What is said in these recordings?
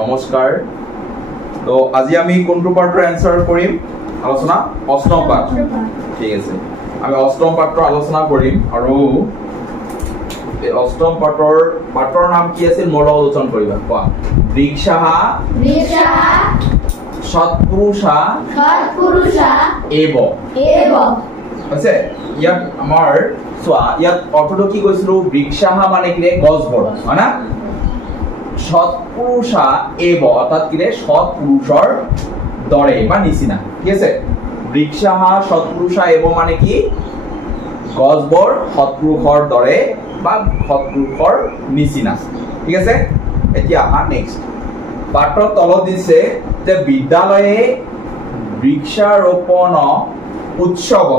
নমস্কাৰ। তো আজি আমি কোনটো পাৰ্টৰ এনসাৰ কৰিম আলোচনা অষ্টম পাঠ। ঠিক আছে, আমি অষ্টম পাঠৰ আলোচনা কৰিম আৰু এই অষ্টম পাঠৰ নাম কি আছিল মোৰ লগত উচ্চাৰণ কৰিবা। কোৱা। বৃক্ষাহা সৎপুৰুষা এব। আছে ইয়াত আমাৰ চোৱা, ইয়াত অৰ্থটো কি কৈছিলো, বৃক্ষাহা মানে কি গছবোৰ, হয় না? সৎপুৰুষা এব অৰ্থাৎ কি সৎ পুৰুষৰ দৰে বা নিচিনা। ঠিক আছে, বৃক্ষাহা সৎপুৰুষা এব মানে কি গছবোৰ সৎপুৰুষৰ দৰে বা সৎপুৰুষৰ নিচিনা। ঠিক আছে, এতিয়া আহা নেক্সট পাঠৰ তলত দিছে যে বিদ্যালয়ে বৃক্ষাৰোপণ উৎসৱ।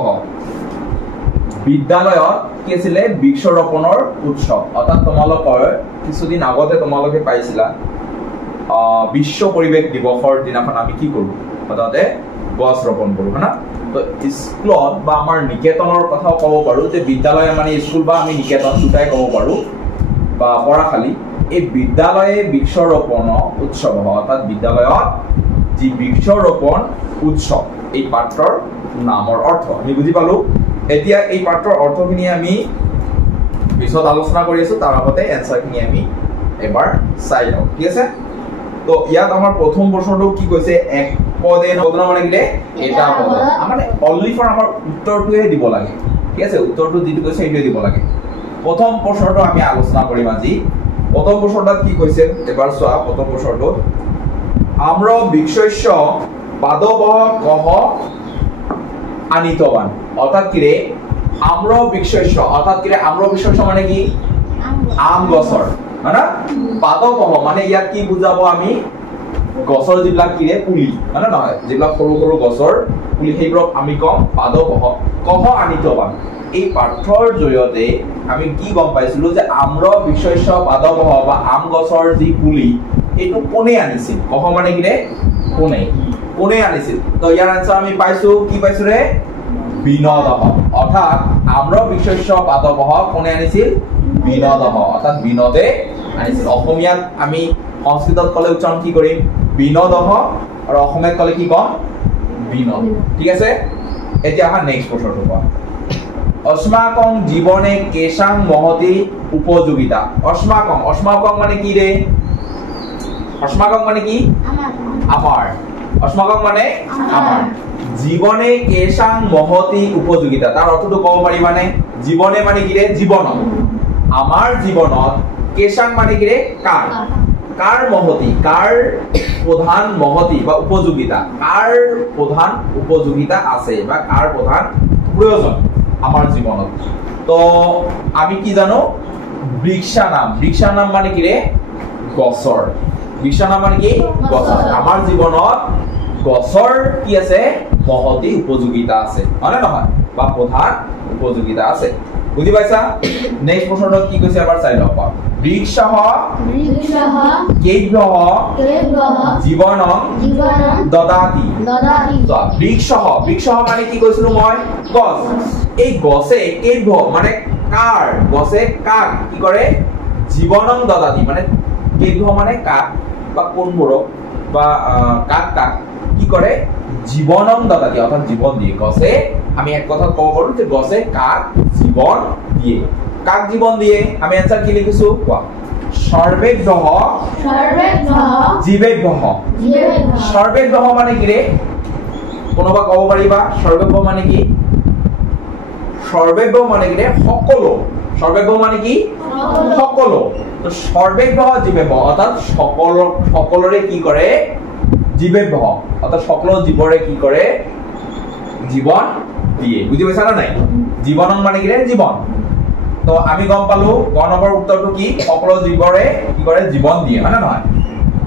বিদ্যালয়ত কি আছিলে বৃক্ষৰোপণৰ উৎসৱ, অৰ্থাৎ তোমালোকৰ কিছুদিন আগতে তোমালোকে পাইছিলা বিশ্ব পৰিৱেশ দিৱসৰ দিনাখন আমি কি কৰো, সাধাৰণতে গছ ৰোপণ কৰো, হয় না? তো স্কুলত বা আমাৰ নিকেতনৰ কথাও ক'ব পাৰো যে বিদ্যালয় মানে স্কুল বা আমি নিকেতন দুটাই ক'ব পাৰো বা পঢ়াশালী। এই বিদ্যালয়ে বৃক্ষৰোপণ উৎসৱ অৰ্থাৎ বিদ্যালয়ত যি বৃক্ষৰোপণ উৎসৱ এই পাঠৰ নামৰ অৰ্থ আমি বুজি পালো। এতিয়া এই পাঠৰ অৰ্থখিনি আমি পিছত আলোচনা কৰি আছো, তাৰ আগতে এনসাৰখিনি আমি এবাৰ চাই লওঁ। ঠিক আছে, তো ইয়াত আমাৰ প্ৰথম প্ৰশ্নটো কি কৈছে, এক পদে নবনা মানে কি এটা পদ, মানে অনলি ফৰ আমাৰ উত্তৰটোহে দিব লাগে। ঠিক আছে, উত্তৰটো যিটো কৈছে সেইটোৱে দিব লাগে। প্ৰথম প্ৰশ্নটো আমি আলোচনা কৰিম আজি। প্ৰথম প্ৰশ্নটোত কি কৈছে এবাৰ চোৱা। প্ৰথম প্ৰশ্নটো আম্ৰ বৃক্ষস্য পাদবহ কহ আনিতবান, অৰ্থাৎ কি ৰে আম্ৰ বৃক্ষস্য, অৰ্থাৎ কি ৰে আম্ৰ বৃক্ষস্য মানে কি আম গছৰ, হয় না? পাদবহ মানে ইয়াত কি বুজাব আমি গছৰ যিবিলাক কি ৰে পুলি, হয় না নহয়, যিবিলাক সৰু সৰু গছৰ পুলি সেইবোৰক আমি কম পাদবহ কহ আনিতবান। এই পাঠৰ জৰিয়তে আমি কি গম পাইছিলো যে আম্ৰ বৃক্ষস্য পাদবহ বা আম গছৰ যি পুলি এইটো কোনে আনিছিল, কহ মানে কি ৰে কোনে আনিছিল। তো ইয়াৰ আনসাৰ আমি পাইছো, কি পাইছো ৰে বিনোদহ, অৰ্থাৎ আম্ৰ বৃক্ষস্য পাদবহ কোনে আনিছিল, বিনোদহ, অৰ্থাৎ বিনোদে আনিছিল। অসমীয়াত আমি সংস্কৃতত কলে উচ্চাৰণ কি কৰিম বিনোদহ আৰু অসমীয়াত কলে কি কম বিনোদ। ঠিক আছে, এতিয়া আহা নেক্সট প্ৰশ্নটো কোৱা। অস্মাকং জীৱনে কেশাং মহতি উপযোগিতা। অস্মাকং মানে কি ৰে, অস্মাকং মানে কি আমাৰ, অস্মাকং মানে আমাৰ জীবনে কেশাং মহতি উপযোগিতা। তাৰ অৰ্থটো ক'ব পাৰি মানে জীবনে মানে কি ৰে জীৱন, আমাৰ জীৱনত কেশাং মানে কি ৰে কাৰ মহতি, কাৰ প্ৰধান মহতি বা উপযোগিতা, কাৰ প্ৰধান উপযোগিতা আছে বা কাৰ প্ৰধান প্ৰয়োজন আমাৰ জীৱনত। তো আমি কি জানো বৃক্ষাৰ নাম মানে কি ৰে গছৰ, বৃক্ষাৰ নাম মানে কি গছৰ। আমাৰ জীৱনত গছৰ কি আছে মহতি উপযোগিতা আছে, হয় নে নহয়, বা প্ৰধান উপযোগিতা আছে। বুজি পাইছা? নেক্সট প্ৰশ্নটো কি কৈছে এবাৰ চাই লওক। বৃক্ষঃ কেভ্যঃ জীৱনং দদাতি। বৃক্ষঃ মানে কি কৈছিলো মই গছ। এই গছে কেভ্য মানে কাৰ, গছে কাক কি কৰে জীৱনং দদাতি, মানে কেভ্য মানে কাক বা কোনবোৰক বা কাক কি কৰে জীৱনং দদাতি, অৰ্থাৎ জীবন দিয়ে। গছে আমি এক কথা কব পাৰো যে গছে কাক জীবন দিয়ে। কাক জীবন দিয়ে আমি আনসাৰ কি লিখিছো কোৱা। সৰ্বেভ্যঃ জীবেভ্যঃ। সৰ্বেভ্যঃ মানে কি ৰে, কোনোবা কব পাৰিবা সৰ্বেভ্য মানে কি? সৰ্বেভ্য মানে কি ৰে সকলো, সৰ্বেভ্য মানে কি সকলো। তো সৰ্বেভ্যঃ জীবেভ্যঃ অৰ্থাৎ সকলৰে কি কৰে জীবেভ্য, অৰ্থাৎ সকল জীবৰে কি কৰে জীবন দিয়ে। বুজি পাইছা না নাই? জীৱনং মানে কি ৰে জীৱন। তো আমি গম পালো গ নম্বৰ উত্তৰটো কি সকল জীবৰে কি কৰে জীৱন দিয়ে, হয় না নহয়?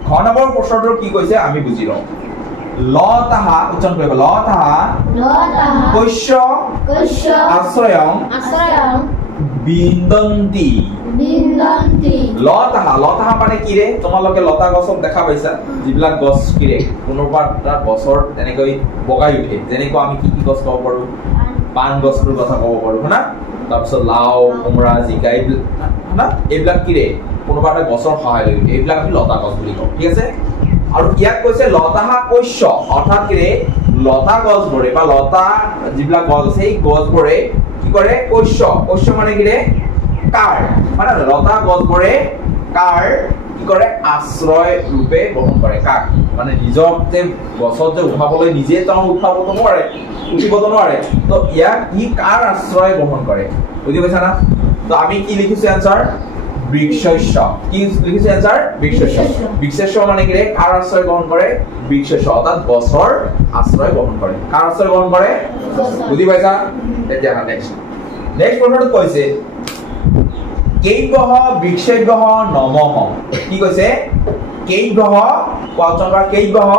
ঘ নম্বৰ প্ৰশ্নটো কি কৈছে আমি বুজি লওঁ। লতাহা উচ্চাৰণ কৰিব, লতাহা কৈশ্য আশ্ৰয়ং বিন্দন্তি। লতাহা মানে কি ৰে, তোমালোকে লতা গছক দেখা পাইছা, যিবিলাক গছ কি ৰে কোনোবা গছৰ তেনেকৈ বগাই উঠে, যেনেকৈ আমি কি গছ ক'ব পাৰো পান গছটোৰ কথা ক'ব পাৰো, হয় না? তাৰপিছত লাও কোমৰা জিকা এইবিলাক কি ৰে কোনোবা এটা গছৰ সহায় লৈ এইবিলাক আমি লতা গছ বুলি কওঁ ঠিক আছে আৰু ইয়াক কৈছে লতাহা কৈশ্য অৰ্থাৎ কি লতা গছবোৰে বা লতা যিবিলাক গছ আছে এই গছবোৰে কি কৰে কৈশ্য কৈশ্য মানে কি কাৰ মানে লতা গছবোৰে কাৰ কি কৰে আশ্ৰয় ৰূপে গ্ৰহণ কৰে কাক মানে নিজৰ যে গছত যে উঠাবলৈ নিজে তেওঁ উঠাবতো নোৱাৰে উঠিবতো নোৱাৰে তো ইয়াক ই কাৰ আশ্ৰয় গ্ৰহণ কৰে বুজি পাইছা না তো আমি কি লিখিছো আনসাৰ বৃক্ষস্য কি লিখিছো আনসাৰ বৃক্ষস্য বৃক্ষস্য মানে কি কাৰ আশ্ৰয় গ্ৰহণ কৰে বৃক্ষস্য অৰ্থাৎ গছৰ আশ্ৰয় গ্ৰহণ কৰে কাৰ আশ্ৰয় গ্ৰহণ কৰে বুজি পাইছা এতিয়া নেক্সট প্ৰশ্নটো কৈছে কেইবহ বৃক্ষস্য নমঃ কি কৈছে কেইবহ কোৱাচনবা কেইবহ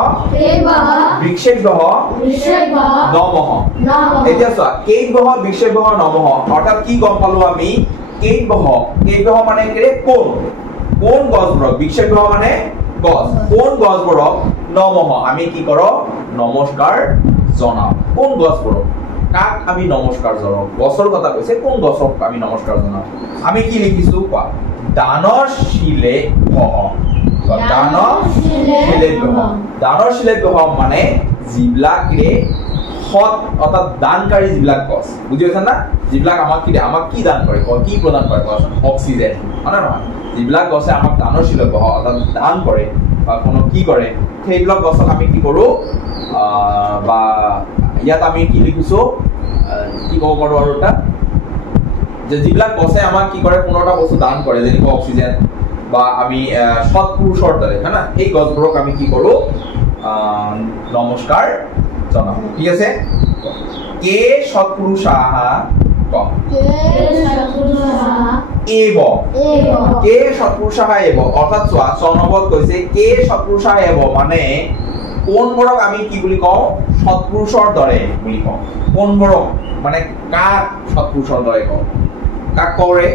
বৃক্ষস্য নমঃ এতিয়া চোৱা কেইবহ বৃক্ষস্য নমঃ অৰ্থাৎ কি গম পালো আমি কেইবহ মানে কি কোন গছবোৰক বৃক্ষস্য মানে গছ কোন গছবোৰক নমঃ আমি কি কৰো নমস্কাৰ জনাও কোন গছবোৰক কাক আমি নমস্কাৰ জনাও গছৰ কথা কৈছে কোন গছক আমি নমস্কাৰ জনাও আমি কি লিখিছো কোৱা দানশীলে মানে যিবিলাকে সৎ অৰ্থাৎ দানকাৰী যিবিলাক গছ বুজি পাইছা না যিবিলাক আমাক কি দান কৰে কি প্ৰদান কৰে অক্সিজেন হয় নহয় যিবিলাক গছে আমাক দানশীল অৰ্থাৎ দান কৰে বা কোনো কি কৰে সেইবিলাক গছক আমি কি কৰো বা ইয়াত আমি কি লিখিছো কি ক'ব পাৰো আৰু এটা যে যিবিলাক গছে আমাক কি কৰে কোনো এটা বস্তু দান কৰে যেনেকৈ অক্সিজেন বা আমি সৎপুৰুষৰ দৰে হয় না এই গছবোৰক আমি কি কৰো নমস্কাৰ জনাও ঠিক আছে কে সৎপুৰুষাঃ এব কে সৎপুৰুষাঃ এব অৰ্থাৎ চোৱা চনবত কৈছে কে সৎপুৰুষাঃ এব মানে কোনবোৰক আমি কি বুলি কওঁ সৎপুৰুষৰ দৰে বুলি কওঁ কোনবোৰক মানে কাক সৎপুৰুষৰ দৰে কওঁ কাক কৰে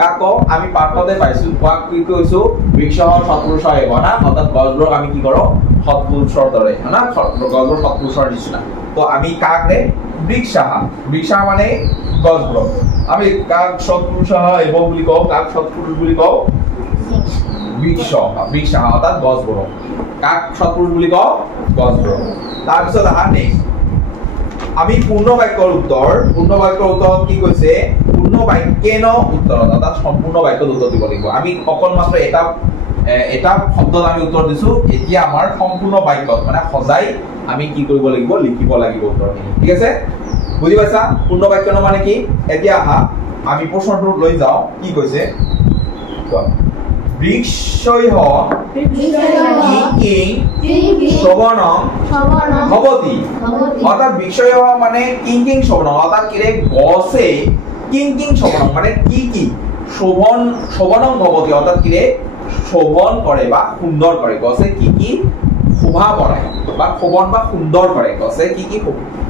কাক আমি পাঠতে পাইছো কোৱাক কি কৈছো বৃক্ষৰ সৎপুৰুষৰ এব না অৰ্থাৎ গছবোৰক আমি কি কৰো সৎপুৰুষৰ দৰে না গছবোৰ সৎপুৰুষৰ নিচিনা তো আমি কাক বৃক্ষা মানে গছবোৰক আমি কাক সৎপুৰুষাঃ এব বুলি কওঁ কাক সৎপুৰুষ বুলি কওঁ বৃক্ষা অৰ্থাৎ গছবোৰক কাক সৎপুৰুষ বুলি কওঁ গছবোৰক তাৰপিছত নেক্সট আমি পূৰ্ণ বাক্যৰ উত্তৰ কি কৈছে পূৰ্ণ বাক্যেন উত্তৰত অৰ্থাৎ সম্পূৰ্ণ বাক্যত উত্তৰ দিব লাগিব আমি অকল মাত্ৰ এটা শব্দত আমি উত্তৰ দিছো এতিয়া আমাৰ সম্পূৰ্ণ বাক্যত মানে সজাই আমি কি কৰিব লাগিব লিখিব লাগিব উত্তৰখিনি ঠিক আছে বুজি পাইছা পূৰ্ণ বাক্যন মানে কি এতিয়া আহা আমি প্ৰশ্নটো লৈ যাও কি কৈছে বৃক্ষৈঃ কিং শ্ৰৱণং ভৱতি অৰ্থাৎ বৃক্ষৈঃ মানে কিং শ্ৰৱণং অৰ্থাৎ কি গছে কিং শ্ৰৱণং মানে কি শ্ৰৱণং ভৱতি অৰ্থাৎ কি শোভন কৰে বা সুন্দৰ কৰে গছে কি শোভা বঢ়ায় বা শোভন বা সুন্দৰ কৰে গছে কি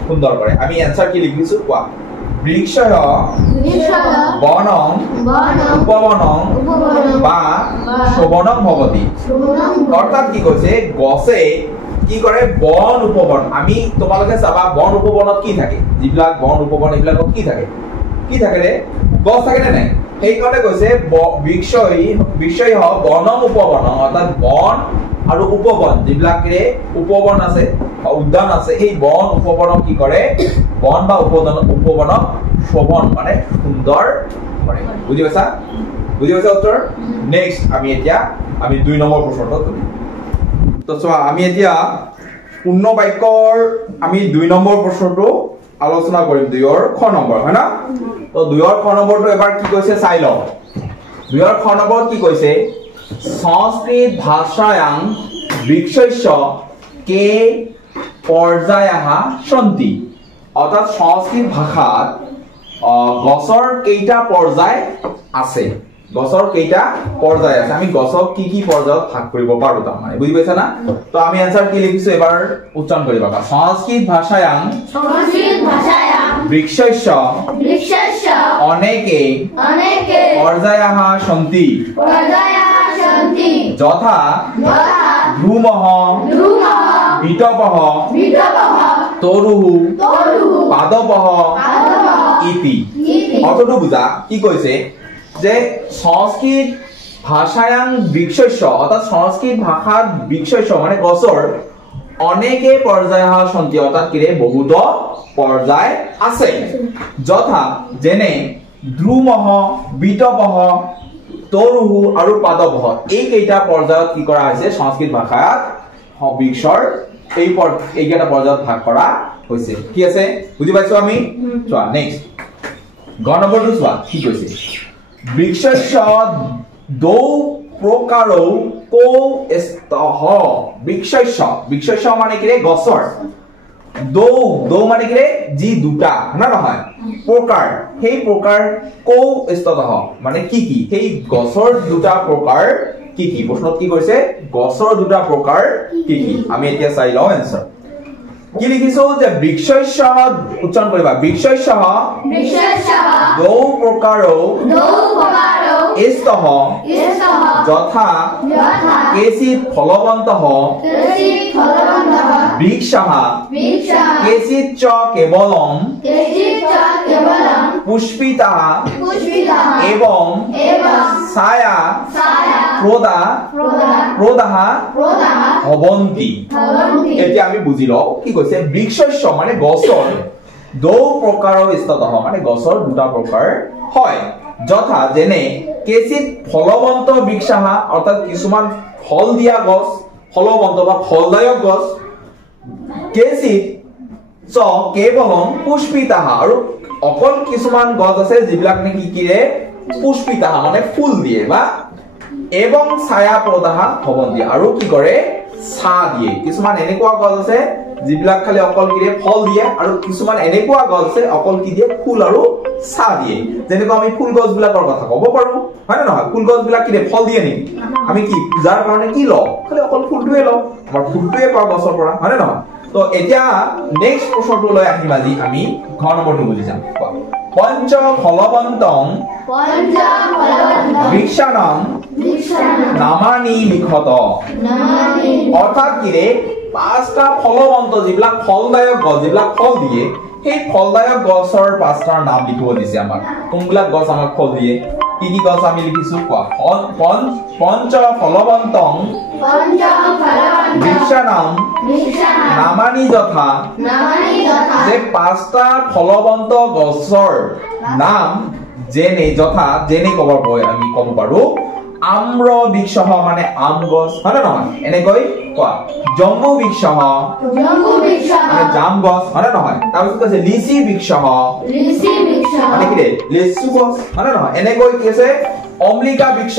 সুন্দৰ কৰে আমি এনসাৰ কি লিখিছো কোৱা বৃক্ষৈঃ বনং উপবনং বা শোভনং ভৱতি অৰ্থাৎ কি কৈছে গছে কি কৰে বন উপবন আমি তোমালোকে চাবা বন উপবনত কি থাকে যিবিলাক বন উপবন এইবিলাকত কি থাকে ৰে গছ থাকে নে নাই সেইকাৰণে কৈছে বৃক্ষৈঃ বনং উপবনং অৰ্থাৎ বন আৰু উপবন যিবিলাকে উপবন আছে উদ্যান আছে এই বন উপবনক কি কৰে বন বা উপবনক শোভন মানে সুন্দৰ কৰে বুজি পাইছা উত্তৰ নেক্সট আমি 2 নম্বৰ প্ৰশ্নটো কৰিম তো চোৱা আমি এতিয়া পূৰ্ণ বাক্যৰ আমি 2 নম্বৰ প্ৰশ্নটো আলোচনা কৰিম 2ৰ খ নম্বৰ হয় না তো 2ৰ খ নম্বৰটো এবাৰ কি কৈছে চাই লও 2ৰ খ নম্বৰত কি কৈছে সংস্কৃত ভাষায়াং বৃক্ষস্য কে পৰ্যায়াঃ সন্তি অৰ্থাৎ সংস্কৃত ভাষাত গছৰ কেইটা পৰ্যায় আছে আমি গছক কি পৰ্যায়ত ভাগ কৰিব পাৰো তাৰমানে বুজি পাইছা না তো আমি আনসাৰ কি লিখিছো এবাৰ উচ্চাৰণ কৰিবা সংস্কৃত ভাষায়াং বৃক্ষস্য অনেকে পৰ্যায়াঃ সন্তি যথা ভ্রূমঃ বিটপঃ তরুঃ পাদপঃ ইতি অতটো বুঝা কি কৈছে যে সংস্কৃত ভাষায়াং বৃক্ষস্য অর্থাৎ সংস্কৃত ভাষাত বৃক্ষস্য মানে গছৰ অনেকে পৰ্যায় সন্তি অৰ্থাৎ কিৰে বহুত পৰ্যায় আছে যথা যেনে দ্ৰুমহ বিতপহ তৰুহু আৰু পাদপহ এই কেইটা পৰ্যায়ত কি কৰা হৈছে সংস্কৃত ভাষাত বৃক্ষৰ এইকেইটা পৰ্যায়ত ভাগ কৰা হৈছে কি আছে বুজি পাইছো আমি চোৱা নেক্সট গ নম্বৰটো চোৱা কি কৈছে বৃক্ষস্য দৌ প্ৰকাৰৌ কৌ স্তহ বৃক্ষস্য মানে কি ৰে গছৰ দৌ মানে কি ৰে যি দুটা না নহয় প্ৰকাৰ সেই প্ৰকাৰ কৌ স্তহ মানে কি সেই গছৰ দুটা প্ৰকাৰ কি প্ৰশ্নত কি কৈছে গছৰ দুটা প্ৰকাৰ কি আমি এতিয়া চাই লওঁ এনসাৰ কি লিখিছো যে বৃক্ষস্য উচ্চাৰণ কৰিবা বৃক্ষস্য দৌ প্ৰকাৰৌ স্তহ যথা কেচিত ফলবন্তঃ বৃক্ষঃ কেচিত চ কেবলম পুষ্পিতঃ এবং ছায়া প্ৰদাহ ভবন্তি এতিয়া আমি বুজি লও কি কৈছে বৃক্ষস্য মানে গছৰ দৌ প্ৰকাৰৰ স্ততঃ মানে গছৰ দুটা প্ৰকাৰ হয় যথা যেনে কেচিত ফলবন্ত বৃক্ষঃ অৰ্থাৎ কিছুমান ফল দিয়া গছ ফলবন্ত বা ফলদায়ক গছ কেচিত চ কেবলম পুষ্পিতঃ আৰু অকল কিছুমান গছ আছে যিবিলাক নেকি কিৰে পুষ্পিতঃ মানে ফুল দিয়ে বা এবং ছায়া প্ৰদাহ ভবন্তি আৰু কি কৰে ছা দিয়ে কিছুমান এনেকুৱা গছ আছে যিবিলাক খালি অকল কিৰে ফল দিয়ে আৰু কিছুমান এনেকুৱা গছ আছে অকল কি দিয়ে ফুল আৰু ছা দিয়ে যেনেকৈ আমি ফুল গছবিলাকৰ কথা ক'ব পাৰো হয় না নহয় ফুল গছবিলাক কিৰে ফল দিয়ে নেকি আমি কি পূজাৰ কাৰণে কি লওঁ খালি অকল ফুলটোৱে লওঁ আমাৰ ফুলটোৱে পাওঁ গছৰ পৰা হয় না নহয় তো এতিয়া নেক্সট প্ৰশ্নটো লৈ আহিম আজি আমি ঘ নম্বৰটো বুজি যাম পঞ্চ ফলবন্তং বৃক্ষানাম নামানি লিখত অৰ্থাৎ কিৰে পাঁচটা ফলবন্ত যিবিলাক ফলদায়ক গছ যিবিলাক ফল দিয়ে সেই ফলদায়ক গছৰ পাঁচটাৰ নাম লিখিব দিছে আমাক কোনবিলাক গছ আমাক ফল দিয়ে কি গছ আমি লিখিছো কোৱা পঞ্চ ফলবন্তং বৃক্ষানাম নামানি যথা যে পাঁচটা ফলবন্ত গছৰ নাম যেনে যথা যেনে ক'ব পাৰো আম্ৰ বৃক্ষ মানে আম গছ হয় না নহয় এনেকৈ কোৱা জম্বু বৃক্ষ মানে জাম গছ হয় না নহয় তাৰপিছত কৈছে লিচি বৃক্ষ মানে কি লিচু গছ হয় না নহয় এনেকৈ কি আছে অম্লিকা বৃক্ষ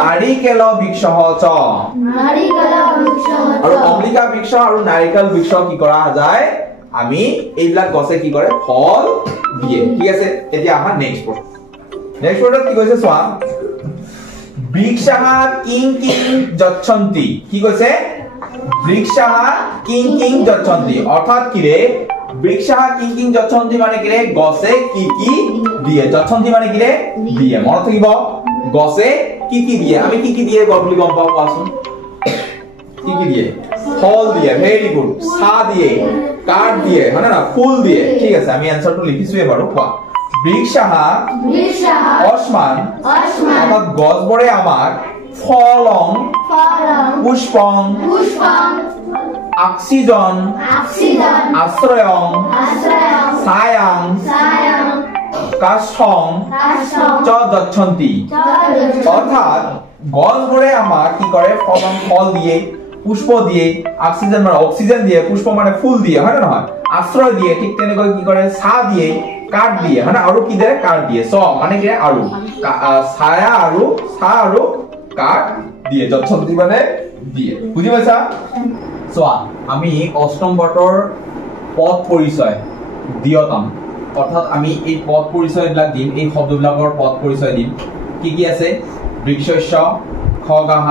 নাৰিকেল বৃক্ষ চ আৰু অম্লিকা বৃক্ষ আৰু নাৰিকেল বৃক্ষ কি কৰা যায় আমি এইবিলাক গছে কি কৰে ফল দিয়ে ঠিক আছে এতিয়া আমাৰ নেক্সট প্ৰশ্ন নেক্সট ওয়ার্ড কি কইছে সোয়া বৃক্ষাহ কিং কিং যচ্ছন্তি কি কইছে বৃক্ষাহ কিং কিং যচ্ছন্তি অর্থাৎ কি রে বৃক্ষাহ কিং কিং যচ্ছন্তি মানে কি রে গছে কি দিয়ে যচ্ছন্তি মানে কি রে দিয়ে মনত থাকিব গছে কি দিয়ে আমি কি দিয়ে গবলি গম পাও পাছুন কি দিয়ে ফল দিয়ে ভেরি গুড ছা দিয়ে কাঠ দিয়ে মানে না ফুল দিয়ে ঠিক আছে আমি आंसरটো লিখিছো এবারও কোৱা বৃক্ষাহ অসমান অৰ্থাৎ গছবোৰে আমাক ফলং পুষ্পং অক্সিজেন আশ্ৰয়ং ছায়াং কাষ্ঠং চ যচ্ছন্তি অৰ্থাৎ গছবোৰে আমাক কি কৰে ফল দিয়ে পুষ্প দিয়ে অক্সিজেন মানে অক্সিজেন দিয়ে পুষ্প মানে ফুল দিয়ে হয় না নহয় আশ্রয় দিয়ে ঠিক তেনেকৈ কি কৰে ছা দিয়ে কাঠ দিয়ে হয় না আৰু কি দিয়ে কাঠ দিয়ে চ মানে কি আৰু ছায়া আৰু ছা আৰু কাঠ দিয়ে যচ্ছন্তি মানে দিয়ে বুজি পাইছা চোৱা আমি অষ্টম বৰ্ষৰ পদ পৰিচয় দিয়তাম অৰ্থাৎ আমি এই পদ পৰিচয়বিলাক দিম এই শব্দবিলাকৰ পদ পৰিচয় দিম কি আছে বৃক্ষস্য খগাহ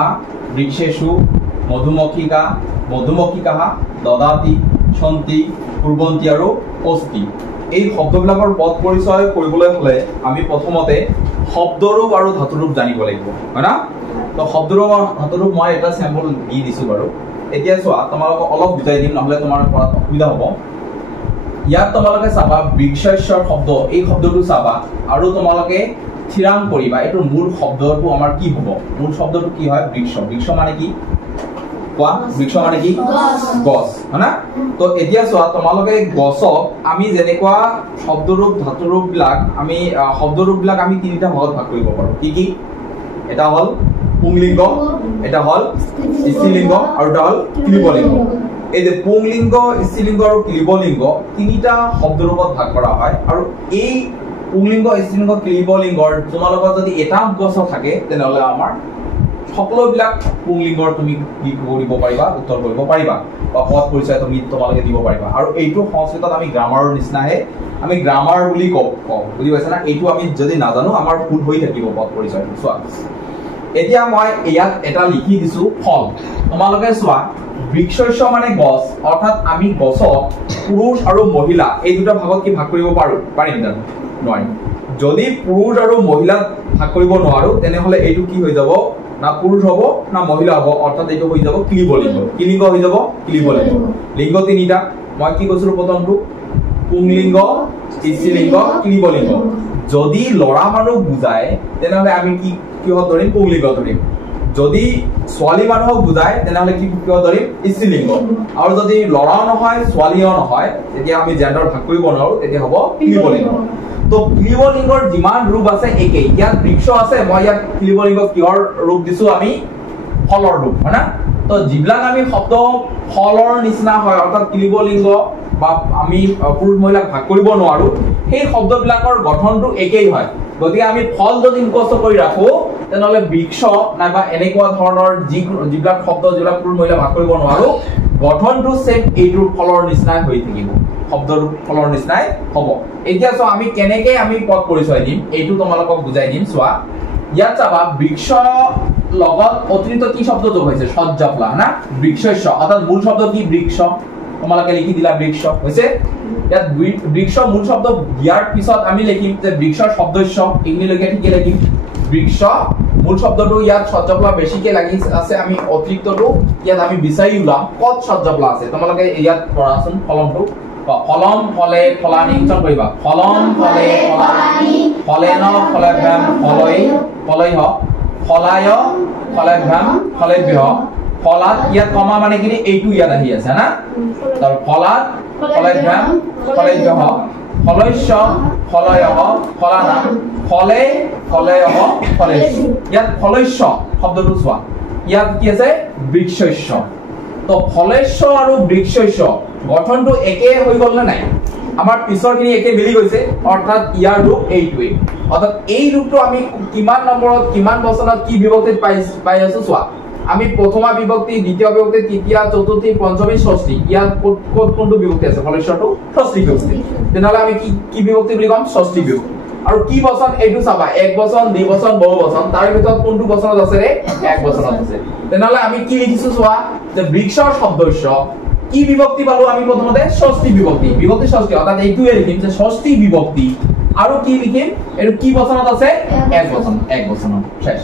বৃক্ষেষু মধুমক্ষিকা মধুমক্ষিকাহ দদাতি সন্তি পূৰ্বন্তি আৰু অস্তি এই শব্দবিলাকৰ পদ পৰিচয় কৰিবলৈ হলে আমি প্ৰথমতে শব্দৰূপ আৰু ধাতুৰূপ জানিব লাগিব হয় না তো শব্দৰূপ আৰু ধাতুৰূপ মই এটা স্যাম্পল দি দিছো বাৰু এতিয়া চোৱা তোমালোকক অলপ বুজাই দিম নহলে তোমাৰ পঢ়াত অসুবিধা হ'ব ইয়াত তোমালোকে চাবা বৃক্ষস্যৰ শব্দ এই শব্দটো চাবা আৰু তোমালোকে থিৰাং কৰিবা এটোৰ মূল শব্দটো আমাৰ কি হ'ব মূল শব্দটো কি হয় বৃক্ষ বৃক্ষ মানে কি কোৱা বৃক্ষ মানে কি গছ হনা তো এতিয়া চোৱা তোমালোকে গছক আমি যেনেকুৱা শব্দৰূপ ধাতুৰূপ বিলাক আমি শব্দৰূপ বিলাক আমি তিনিটা ভাগত ভাগ কৰিব পাৰো কি কি এটা হল পুংলিংগ এটা হল স্ত্ৰীলিংগ আৰু এটা হল ক্লিবলিংগ এই যে পুংলিংগ স্ত্ৰীলিংগ আৰু ক্লিবলিংগ তিনিটা শব্দৰূপত ভাগ কৰা হয় আৰু এই পুংলিংগ স্ত্ৰীলিংগ ক্লিবলিংগৰ তোমালোকৰ যদি এটা গছ থাকে তেনেহলে আমাৰ সকলোবিলাক পুংলিংগৰ তুমি কি কৰিব পাৰিবা উত্তৰ কৰিব পাৰিবা বা পদ পৰিচয় তুমি তোমালোকে দিব পাৰিবা আৰু এইটো সংস্কৃতত আমি গ্ৰামাৰৰ নিচিনাহে আমি গ্ৰামাৰ বুলি কওঁ বুজি পাইছা না এইটো আমি যদি নাজানো আমাৰ ভুল হৈ থাকিব পদ পৰিচয় চোৱা এতিয়া মই ইয়াত এটা লিখি দিছো ফল তোমালোকে চোৱা বৃক্ষশস্য মানে গছ অৰ্থাৎ আমি গছক পুৰুষ আৰু মহিলা এই দুটা ভাগত কি ভাগ কৰিব পাৰিম জানো নোৱাৰিম যদি পুৰুষ আৰু মহিলা ভাগ কৰিব নোৱাৰো তেনেহলে এইটো কি হৈ যাব না পুৰুষ হ'ব না মহিলা হ'ব অৰ্থাৎ এইটো হৈ যাব ক্লিবলিংগ কি লিংগ হৈ যাব ক্লিবলিংগ লিংগ তিনিটা মই কি কৈছিলো প্ৰথমটো পুংলিংগ স্ত্ৰীলিংগ ক্লিবলিংগ যদি লৰা মানুহ বুজায় তেনেহলে আমি কি কিহত ধৰিম পুংলিংগ ধৰিম যদি ছোৱালী মানুহক বুজায় তেনেহলে কি কিহত ধৰিম স্ত্ৰীলিংগ আৰু যদি লৰাও নহয় ছোৱালীও নহয় তেতিয়া আমি জেন্ডাৰ ভাগ কৰিব নোৱাৰো তেতিয়া হ'ব ক্লিবলিংগ তো ক্লিবলিংগৰ যিমান ৰূপ আছে একেই ইয়াত বৃক্ষ আছে মই ইয়াত ক্লিবলিংগ কিহৰ ৰূপ দিছো আমি ফলৰ ৰূপ হয় না তো যিবিলাক আমি শব্দ ফলৰ নিচিনা হয় অৰ্থাৎ ক্লিবলিংগ বা আমি পুৰুষ মহিলাক ভাগ কৰিব নোৱাৰো সেই শব্দবিলাকৰ গঠনটো একেই হয় গতিকে আমি ফল যদি মুখস্থ কৰি ৰাখো তেনেহলে বৃক্ষ নাইবা এনেকুৱা ধৰণৰ যিবিলাক শব্দ যিবিলাক পুৰুষ মহিলা ভাগ কৰিব নোৱাৰো গঠনটো সেম এইটোৰ ফলৰ নিচিনাই হৈ থাকিব শব্দৰ ফলৰ নিচিনাই হ'ব এতিয়া চোৱা আমি কেনেকৈ আমি পদ পৰিচয় দিম এইটো তোমালোকক বুজাই দিম চোৱা ইয়াত চাবা বৃক্ষ লগত অতিৰিক্ত কি শব্দ যোগ হৈছে সজ্জাফলা না বৃক্ষশস্য অৰ্থাৎ মূল শব্দ কি বৃক্ষ তোমালোকে লিখি দিলা বৃক্ষ হৈছে ইয়াত বৃক্ষ মূল শব্দ ইয়াৰ পিছত আমি লিখিম যে বৃক্ষৰ শব্দস্য ইংলি লৈকে ঠিকে লিখিম বৃক্ষ মূল শব্দটো ইয়াত সজ্জাফলা বেছিকে লাগি আছে আমি অতিৰিক্তটো ইয়াত আমি বিচাৰি উলাম কত সজ্জাফলা আছে তোমালোকে ইয়াত পঢ়াচোন ফলমটো ফলম ফলে ফলানি উচ্চাৰণ কৰিবা ফলম ফলে ফলানি ফলেন ফলেভ্যাম ফলই ফলৈহ ফলায় ফলেভ্যাম ফলেভ্যঃ ফলাত ইয়াত কমা মানে কি এইটো ইয়াত আহি আছে না তাৰ ফলাত ফলেভ্যাম ফলেভ্যঃ ফলৈশ্য ফলয়ঃ ফলানাম ফলে ফলয়ঃ ফলেষু ইয়াত ফলৈশ্য শব্দটো চোৱা ইয়াত কি আছে বৃক্ষশস্য তো ফলেশ্য আৰু বৃক্ষশস্য গঠনটো একে হৈ গল না নাই আমাৰ পিছৰখিনি একে মিলি গৈছে অৰ্থাৎ ইয়াৰ ৰূপ এইটোৱে অৰ্থাৎ এই ৰূপটো আমি কিমান নম্বৰত কিমান বচনত কি বিভক্তিত পাই আছো চোৱা আমি প্ৰথমা বিভক্তি দ্বিতীয় বিভক্তি তৃতীয় চতুৰ্থী পঞ্চমী ষষ্ঠী ইয়াত কোনটো বিভক্তি আছে ফলেশ্বৰটো ষষ্ঠী বিভক্তি তেনেহলে আমি কি বিভক্তি বুলি কম ষষ্ঠী বিভক্তি আৰু কি বচন এইটো চাবা এক বচন দুই বচন বহু বচন তাৰ ভিতৰত কোনটো বচনত আছে ৰে এক বচনত আছে তেনেহলে আমি কি লিখিছো চোৱা যে বৃক্ষৰ শব্দস্য কি বিভক্তি পালো আমি প্ৰথমতে ষষ্ঠী বিভক্তি ষষ্ঠী অৰ্থাৎ এইটোৱে লিখিম যে ষষ্ঠী বিভক্তি আৰু কি লিখিম এটো কি বচনত আছে এক বচনত শেষ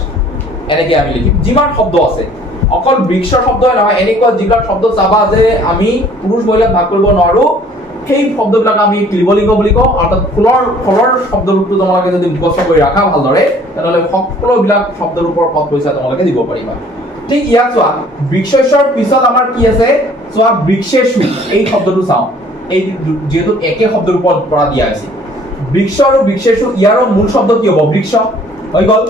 এনেকে আমি লিখিম যিমান শব্দ আছে অকল বৃক্ষৰ শব্দই নহয় এনেকুৱা যিবিলাক শব্দ চাবা যে আমি পুৰুষ মহিলা ভাগ কৰিব নোৱাৰো সেই শব্দবিলাক আমি ক্লিবলিংগ বুলি কওঁ অৰ্থাৎ ফলৰ শব্দৰূপটো তোমালোকে যদি মুখস্থ কৰি ৰাখা ভালদৰে তেনেহলে সকলোবিলাক শব্দৰূপৰ পদ পৰিচয় তোমালোকে দিব পাৰিবা ঠিক ইয়াত চোৱা বৃক্ষশস্যৰ পিছত আমাৰ কি আছে চোৱা বৃক্ষেষু এই শব্দটো চাওঁ এই যেহেতু একে শব্দৰ ওপৰত পৰা দিয়া আছে বৃক্ষ আৰু বৃক্ষেষু ইয়াৰ মূল শব্দ কি হ'ব বৃক্ষ হৈ গল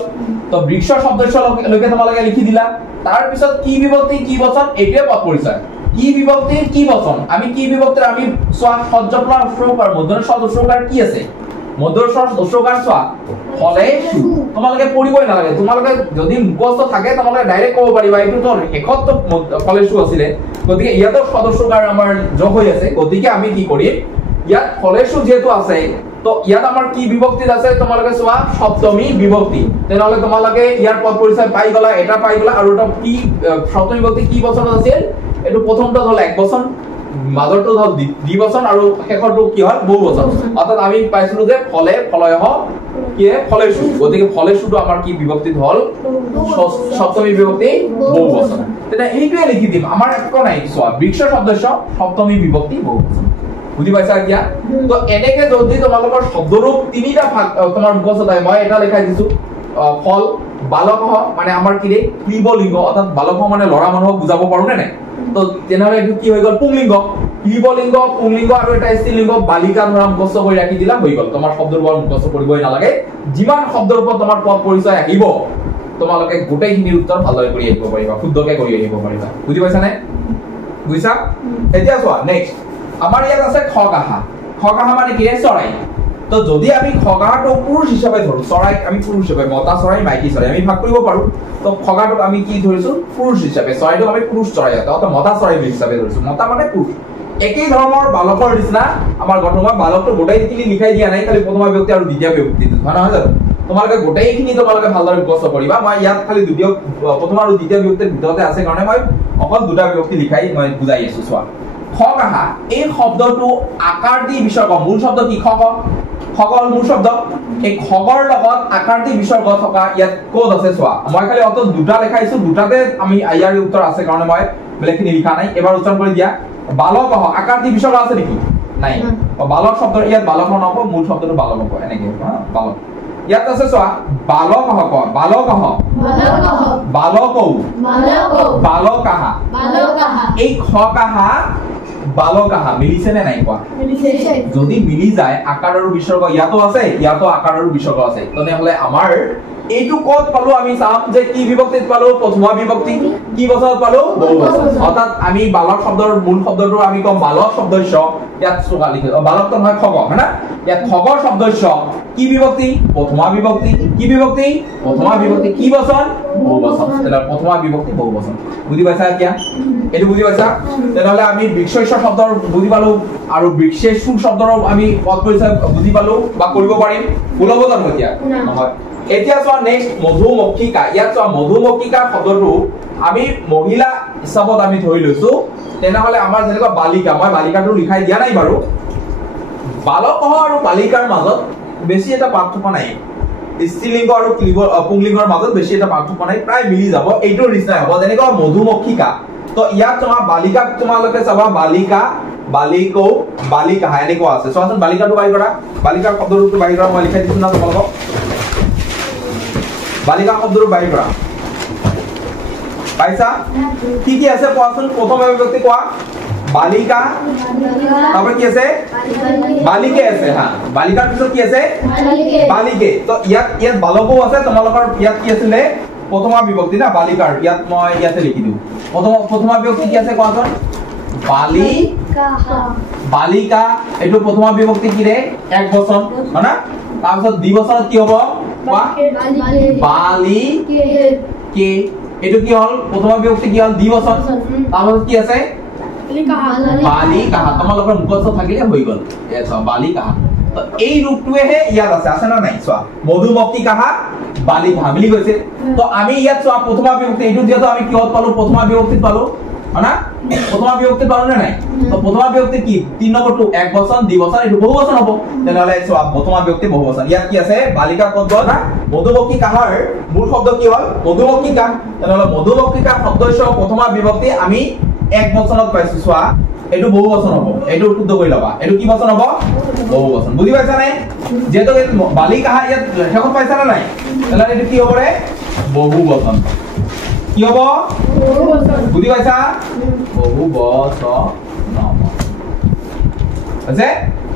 তো বৃক্ষ শব্দস্য লৈকে তোমালোকে লিখি দিলা তাৰ পিছত কি বিভক্তি কি বচন এইটোৱে পদ পৰিচয় কি বিভক্তি কি বচন আমি কি বিভক্তিৰ আমি চোৱা সজ্জাফলা উচ্চাৰণ মধ্যৰ শব্দ উচ্চাৰণ কি আছে মধ্যৰ শব্দ উচ্চাৰণ চোৱা ফলেষু তোমালোকে পঢ়িবই নালাগে তোমালোকে যদি মুখস্থ থাকে তোমালোকে ডাইৰেক্ট ক'ব পাৰিবা এইটো তো শেষত ফলেষু আছিলে গতিকে ইয়াতো সদস্যকাৰ আমাৰ যোগ হৈ আছে গতিকে আমি কি কৰিম ইয়াত ফলেষু যেহেতু আছে তো ইয়াত আমাৰ কি বিভক্তিত আছে তোমালোকে চোৱা সপ্তমী বিভক্তি তেনেহলে তোমালোকে ইয়াৰ পদ পৰিচয় পাই গলা এটা পাই গলা আৰু এটা কি সপ্তমী বিভক্তি কি বচনত আছিল এটো প্ৰথমটো হল এক বচন মাজৰটো হল দ্বি বচন আৰু শেষৰটো কি হল বহু বচন অৰ্থাৎ আমি পাইছিলো যে ফলে ফলয়ঃ কি ফলেষু গতিকে ফলেষুটো আমাৰ কি বিভক্তিত হল সপ্তমী বিভক্তি বহু বচন তেনে এইটোৱে লিখি দিম আমাৰ একো নাই চোৱা বৃক্ষ শব্দস্য সপ্তমী বিভক্তি বহু বচন বুজি পাইছা এতিয়া তো এনেকে যদি তোমালোকৰ শব্দৰূপ তিনিটা ভাগ তোমাৰ মুখস্থ হয় মই এটা লিখাই দিছো ফল বালকহ মানে আমাৰ কি ৰে ক্লিবলিংগ অৰ্থাৎ বালকহ মানে লৰা মানুহক বুজাব পাৰো নে নাই তো তেনেহলে এটো কি হৈ গল পুংলিংগ ক্লিবলিংগ পুংলিংগ আৰু এটা স্ত্ৰীলিংগ বালিকা ধৰা মুখস্থ কৰি ৰাখি দিলা হৈ গল তোমাৰ শব্দৰ বৰ মুখস্থ কৰিবই নালাগে যিমান শব্দৰ ওপৰত তোমাৰ পদ পৰিচয় আহিব তোমালোকে গোটেইখিনিৰ উত্তৰ ভালদৰে কৰি আহিব পাৰিবা শুদ্ধকৈ কৰি আহিব পাৰিবা বুজি পাইছা নে বুজিছা এতিয়া চোৱা নেক্সট আমাৰ ইয়াত আছে খগাহা খগাহা মানে কি চৰাই তো যদি আমি খগাহাটো পুৰুষ হিচাপে ধৰো চৰাই আমি পুৰুষ হিচাপে মতা চৰাই মাইকী চৰাই আমি ভাগ কৰিব পাৰো তো খগাটোক আমি কি ধৰিছো পুৰুষ হিচাপে চৰাইটো আমি পুৰুষ চৰাই অৰ্থাৎ মতা চৰাই হিচাপে ধৰিছো মতা মানে পুৰুষ একেই ধৰণৰ বালকৰ নিচিনা আমাৰ গঠনৰ বালকটো গোটেইখিনি লিখাই দিয়া নাই খালি প্ৰথমা ব্যক্তি আৰু দ্বিতীয় ব্যক্তি হয় নহয় জানো তোমালোকে গোটেইখিনি তোমালোকে ভালদৰে মুখস্থ কৰিবা মই ইয়াত খালি দ্বিতীয় প্ৰথম আৰু দ্বিতীয় ব্যক্তিৰ ভিতৰতে আছে কাৰণে মই অকল দুটা ব্যক্তি লিখাই মই বুজাই আছো চোৱা খগাহা এই শব্দটো আকাৰ দি বিসৰ্গ মূল শব্দ কি খগ খগৰ মূল শব্দ এই খগৰ লগত আকাৰ দি বিসৰ্গ থকা ইয়াত কোড আছে চোৱা মই খালি অত দুটা লিখাইছো দুটাতে আমি ইয়াৰ উত্তৰ আছে কাৰণে মই বেলেগখিনি লিখা নাই এবাৰ উচ্চাৰণ কৰি দিয়া বালকহ আকাৰ দি বিসৰ্গ আছে নেকি নাই বালক শব্দ ইয়াত বালক নহব মূল শব্দটো বালক হ'ব এনেকে বালক ইয়াত আছে চোৱা বালকহ ক বালকহ বালকৌ বালকাহা এই খগাহা বালকাহা মিলিছে নে নাই কোৱা মিলিছে যদি মিলি যায় আকাৰ আৰু বিসৰ্গ ইয়াতো আছে ইয়াতো আকাৰ আৰু বিসৰ্গ আছে তেনেহলে আমাৰ এইটো কত পালো আমি চাম যে কি বিভক্তিত পালো প্ৰথমা বিভক্তি কি বচনত পালো বহু বচন অৰ্থাৎ আমি বালক শব্দৰ মূল শব্দটো আমি কম বালক শব্দস্য ইয়াত সোগা লিখে বালক তো নহয় খগ হয় না ইয়াত খগৰ শব্দস্য কি বিভক্তি প্ৰথমা বিভক্তি কি বিভক্তি প্ৰথমা বিভক্তি কি বচন বহু বচন এটা প্ৰথমা বিভক্তি বহু বচন বুজি পাইছা এতিয়া এটো বুজি পাইছা তেনেহলে আমি বিশেষ্য শব্দৰ বুজি পালো আৰু বিশেষ শব্দৰ আমি পদ পৰিচয় বুজি পালো বা কৰিব পাৰিম ভুলব জানো এতিয়া নহয় এতিয়া চোৱা নেক্সট মধুমক্ষিকা ইয়াত চোৱা মধুমক্ষিকা শব্দটো আমি মহিলা হিচাপত আমি ধৰি লৈছো তেনেহলে আমাৰ যেনেকুৱা বালিকা মই বালিকাটো লিখাই দিয়া নাই বাৰু বালকহ আৰু বালিকাৰ মাজত বেছি এটা পাৰ্থক্য নাই স্ত্ৰীলিংগ আৰু পুংলিংগৰ মাজত বেছি এটা পাৰ্থক্য নাই প্ৰায় মিলি যাব এইটোৰ নিচিনা হ'ব যেনেকুৱা মধুমক্ষিকা তো ইয়াত তোমাৰ বালিকাক তোমালোকে চাবা বালিকা বালিকৌ বালিকা এনেকুৱা আছে চোৱাচোন বালিকাটো বাহিৰ কৰা বালিকাৰ শব্দটো বাহিৰ কৰা মই লিখাই দিছো না তোমালোকক বালিকা শব্দটো বাহিৰ কৰা পাইছা কি কি আছে কোৱাচোন প্ৰথম বিভক্তি কোৱা বালিকা তাৰপৰ কি আছে বালিকে আছে হ্যাঁ বালিকাৰ পিছত কি আছে বালিকে তো ইয়াত বালকও আছে তোমালোকৰ ইয়াত কি আছিল প্ৰথমা বিভক্তি না বালিকাৰ ইয়াত মই ইয়াতে লিখি দিও প্ৰথমা বিভক্তি কি আছে কোৱাচোন বালিকা এটো প্ৰথমা বিভক্তি কি ৰে এক বচন হয় না তাৰপিছত দ্বিবচনত কি হ'ব বালিকে এটো কি হল প্ৰথমা বিভক্তি কি হল দ্বিবচন তাৰপিছত কি আছে বালিকাহা তোমালোকৰ মুখস্থ থাকিলে হৈ গল এছা বালিকাহা তো এই ৰূপটোৱে ইয়াত আছে না নাই চোৱা মধুমক্ষিকাহা বালিকাহা মিলি গৈছে তো আমি ইয়াত চোৱা প্ৰথমা বিভক্তি এটো যেটো আমি কিহত পালো প্ৰথমা বিভক্তি পালো হনা প্ৰথমা বিভক্তি পালো নে নাই তো প্ৰথমা বিভক্তি কি 3 নম্বৰটো এক বচন দ্বি বচন এটো বহু বচন হ'ব তেনেহলে চোৱা প্ৰথমা বিভক্তি বহু বচন ইয়াত কি আছে বালিকা পদ গল না মধুমক্ষিকাহাৰ মূল শব্দ কি হল মধুমক্ষিকা তেনেহলে মধুমক্ষিকা শব্দস্য প্ৰথমা বিভক্তি আমি এক বচনত পাইছো চোৱা এটো বহু বচন হ'ব এটো শুদ্ধ কৰি লবা এটো কি বচন হ'ব বহু বচন বুজি পাইছা নাই যেটো বালিকাহা ইয়াত শেষত পাইছা না নাই তাহলে এটো কি হ'ব ৰে বহু বচন কি হ'ব বহু বচন বুজি পাইছা বহু বচন আছে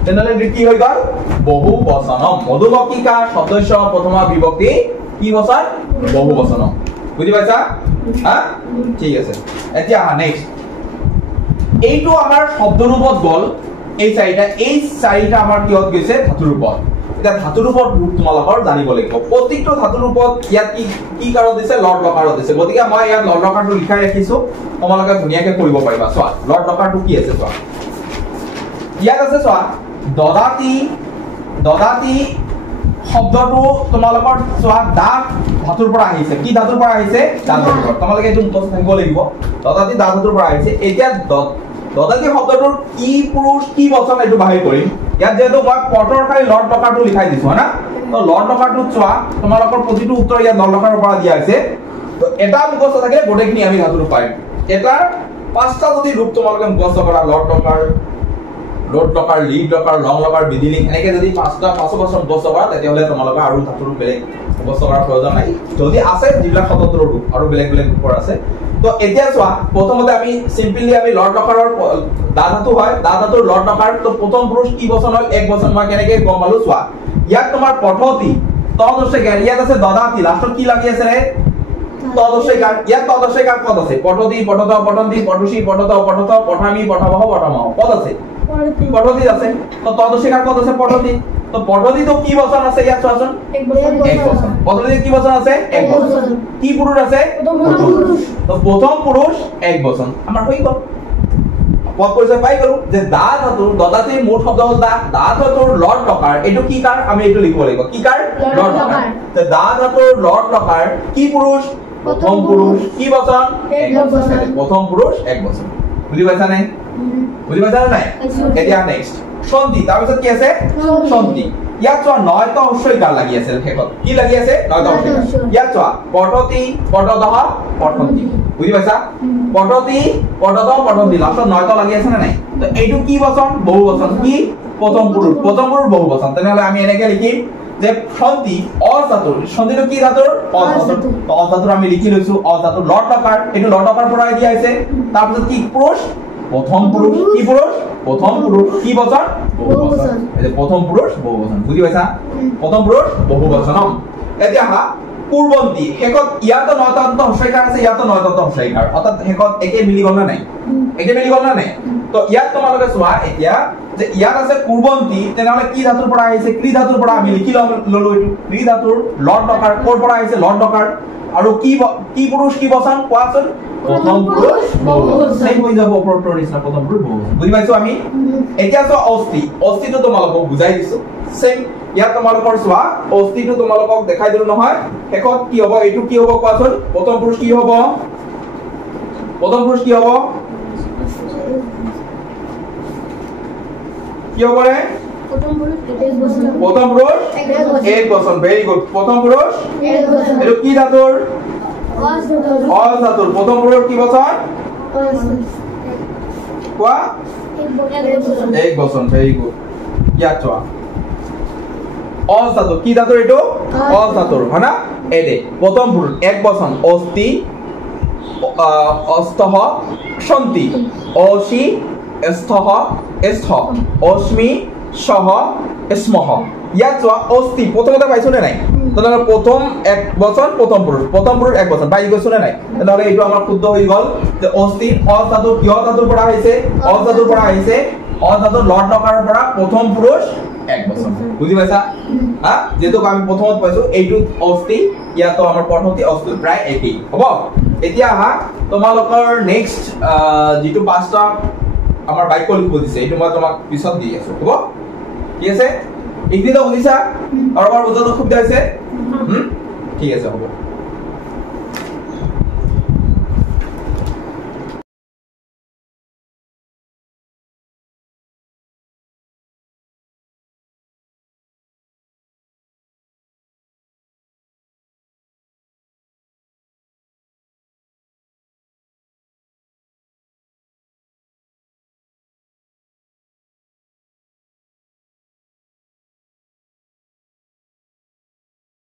তেনেহলে এটো কি হৈ গল বহু বচন মধুমক্ষিকা শব্দস্য প্ৰথমা বিভক্তি কি বচন বহু বচন বুজি পাইছা হ্যাঁ ঠিক আছে এতিয়া নেক্সট এইটো আমাৰ শব্দ ৰূপত গল এই চাৰিটা আমাৰ কিহত গৈছে ধাতু ৰূপত এটা ধাতু ৰূপত ৰূপ তোমালোকৰ জানিব লাগিব প্ৰতিটো ধাতু ৰূপত ইয়াত কি কাৰত দিছে লট লকাৰত দিছে গতিকে মই ইয়াত লট লকাৰটো লিখাই ৰাখিছো তোমালোকে ধুনীয়াকৈ কৰিব পাৰিবা চোৱা লট লকাৰটো কি আছে চোৱা ইয়াত আছে চোৱা দদাতি শব্দটো তোমালোকৰ চোৱা দাঁত ধাতুৰ পৰা আহিছে কি ধাতুৰ পৰা আহিছে দাঁত ধাতুৰ পৰা তোমালোকে এইটো মুখস্থ থাকিব লাগিব দদাতি দাঁত ধাতুৰ পৰা আহিছে এতিয়া দদাতি শব্দটোৰ কি পুৰুষ কি বচন এইটো বাহিৰ কৰিম ইয়াত যেহেতু মই পটৰ খালি লট লকাৰটো লিখাই দিছো হয় না তো লট লকাৰটো চোৱা তোমালোকৰ প্ৰতিটো উত্তৰ ইয়াত লট লকাৰৰ পৰা দিয়া আছে তো এটা মুখস্থ থাকিলে গোটেইখিনি আমি ধাতুৰ পাইম এটাৰ পাঁচটা যদি ৰূপ তোমালোকে মুখস্থ কৰা লট লকাৰ লোড লকাৰ লিড লকাৰ লং লকাৰ বিধিলিং এনেকে যদি পাঁচটা মুখস্থ কৰা তেতিয়াহ'লে তোমালোকে আৰু ধাতুৰ বেলেগ মুখস্থ কৰাৰ প্ৰয়োজন নাই যদি আছে যিবিলাক স্বতন্ত্ৰ ৰূপ আৰু বেলেগ বেলেগ ৰূপৰ আছে তো এতিয়া চোৱা প্ৰথমতে আমি সিম্পলি আমি লড লকাৰৰ দা ধাতু হয় দা ধাতুৰ লড লকাৰ তো প্ৰথম পুৰুষ কি বচন হ'ল এক বচন মই কেনেকৈ গম পালো চোৱা ইয়াত তোমাৰ পঠতি তদস্যইকাৰ ইয়াত আছে দদাতি লাষ্টত কি লাগি আছে ৰে তদস্যইকাৰ ইয়াত তদস্যইকাৰ পদ আছে পঠতি পঠত পঠন্তি পঠুষি পঠত পঠত পঠামি পঠাবহ পঠামহ পদ আছে পঠতি আছে তো তদস্যইকাৰ পদ আছে পঠতি তো পঠতি তো কি বচন আছে ইয়াত চোৱাচোন এক বচন পঠতি কি বচন আছে এক বচন কি পুৰুষ আছে তো প্ৰথম পুৰুষ এক বচন আমাৰ হৈ গ'ল পদ পৰিচয় পাই গলো যে দা ধাতুৰ দদাতিৰ মূল শব্দ হ'ল দা ধাতুৰ লড লকাৰ এটো কি কাৰ আমি এটো লিখিব লাগিব কি কাৰ লড লকাৰ তে দা ধাতুৰ লড লকাৰ কি পুৰুষ প্ৰথম পুৰুষ কি বচন এক বচন প্ৰথম পুৰুষ এক বচন বুজি পাইছা নাই বুজি পাইছা নাই এতিয়া নেক্সট সন্ধি তাৰ পিছত কি আছে সন্ধি ইয়াত চোৱা নয়ত অশ্বইকাৰ লাগি আছে শেষত কি লাগি আছে নয়ত অশ্বইকাৰ ইয়াত চোৱা পঠতি পঠতহ পঠন্তি বুজি পাইছা পঠতি পঠত পঠন্তি লাষ্টত নয়ত লাগি আছে না নাই তো এইটো কি বচন বহু বচন কি প্ৰথম পুৰুষ বহু বচন তেনেহলে আমি এনেকে লিখিম যে সন্ধি অধাতুৰ সন্ধিটো কি ধাতুৰ অধাতুৰ আমি লিখি লৈছো অধাতুৰ লড লকাৰ এইটো লড লকাৰ পৰা দিয়া হৈছে তাৰ পিছত কি পুৰুষ প্ৰথম পুৰুষ কি পুৰুষ প্ৰথম পুৰুষ কি বচন বহু বচন এই যে প্ৰথম পুৰুষ বহু বচন বুজি পাইছা প্ৰথম পুৰুষ বহু বচন এতিয়া হা পূৰ্বন্তি শেষত ইয়াতো নয়তন্ত হস্যইকাৰ আছে ইয়াতো নয়তন্ত হস্যইকাৰ অৰ্থাৎ শেষত একে মিলি গল না নাই তো ইয়াত তোমালোকে চোৱা এতিয়া যে ইয়াত আছে পূৰ্বন্তি তেনেহলে কি ধাতুৰ পৰা আহিছে ক্ৰি ধাতুৰ পৰা আমি লিখি ললো এইটো ক্ৰি ধাতুৰ লড লকাৰ কোৰ পৰা আহিছে লড লকাৰ আৰু কি পুৰুষ কি বচন কোৱাচোন প্ৰথম পুৰুষ বহু বচন সেই হৈ যাব অপৰতৰ নিচিনা প্ৰথম পুৰুষ বহু বচন বুজি পাইছো আমি এতিয়া তো অস্থিটো তোমালোকক বুজাই দিছো সেম ইয়াত তোমালোকৰ চোৱা অস্থিটো তোমালোকক দেখাই দিলো নহয় শেষত কি হ'ব এইটো কি হ'ব কোৱাচোন প্ৰথম পুৰুষ কি হ'ব কি হ'ব ৰে প্ৰথম পুৰুষ এক বচন ভেৰি গুড প্ৰথম পুৰুষ এক বচন এটো কি ধাতুৰ অধাতুৰ প্ৰথম পুৰুষ কি বচন কোৱা এক বচন ভেৰি গুড ইয়াত চোৱা অধাতুৰ কি ধাতুৰ এটো অধাতুৰ হয় না এদে প্ৰথম পুৰুষ এক বচন অস্তি অস্তহ সন্তি অসি স্থহ স্থ অস্মি সহ স্মহ ইয়াত চোৱা অস্তি প্ৰথমতে পাইছো নে নাই তেনেহলে প্ৰথম এক বচন প্ৰথম পুৰুষ এক বচন পাই গৈছো নে নাই তেনেহলে এইটো আমাৰ শুদ্ধ হৈ গল যে অস্তি অধাতুৰ কিয় ধাতুৰ পৰা আহিছে অধাতুৰ লড লকাৰৰ পৰা প্ৰথম পুৰুষ এক বচন বুজি পাইছা হা যেটো আমি প্ৰথমত পাইছো এইটো অস্তি ইয়াতো আমাৰ পঠতি অস্তি প্ৰায় একেই হ'ব এতিয়া হা তোমালোকৰ নেক্সট যেটো পাঁচটা আমাৰ বাক্য লিখিব দিছে এইটো মই তোমাক পিছত দি আছো হ'ব কি আছে এইটো বুজিছা আৰু বুজাটো খুব দিছে ঠিক আছে হ'ব